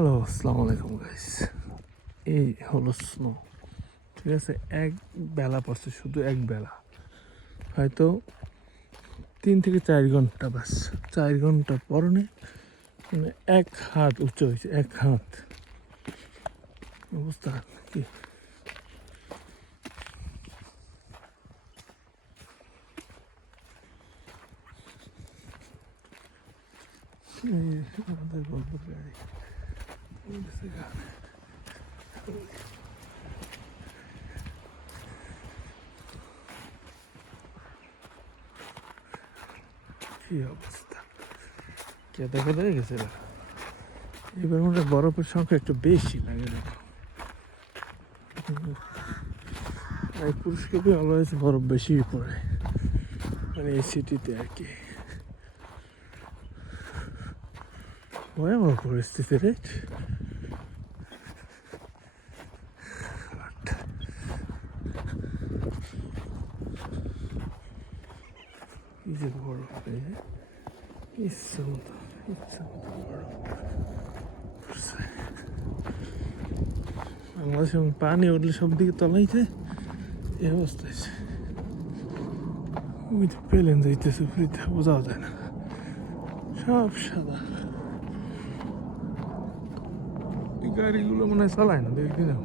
Hello, আসসালামু আলাইকুম guys. এই হলো স্নো। ঠিক আছে, এক বেলা পড়ছে, শুধু এক বেলা, হয়তো 3 থেকে 4 ঘন্টা, বাস 4 ঘন্টা পরনে মানে 1 হাত উঁচু হয়েছে, 1 হাত। অবস্থা কি? এই আমাদের গল্পের গাড়ি কি অবস্থা, কেদা কেদা হয়ে গেছে এরা। এবার মনে হয় বরফের সংখ্যা একটু বেশি লাগে। দেখো এই পুরস্কারে অলওয়েজ বরফ বেশি পড়ে, মানে এই সিটিতে আর কি। ভয়াবহ পরিস্থিতি রে। কি যে বরফ, ইচ্ছা মতো বরফ পড়ছে। বাংলাদেশে পানি উঠলে সব দিকে তলাইছে, এই অবস্থা হয়েছে। ওই যে প্লেন যাইতেছে ফ্রিতে, বোঝাও যায় না, সব সাদা। এই গাড়িগুলো মনে হয় চালায় না, দেখি না।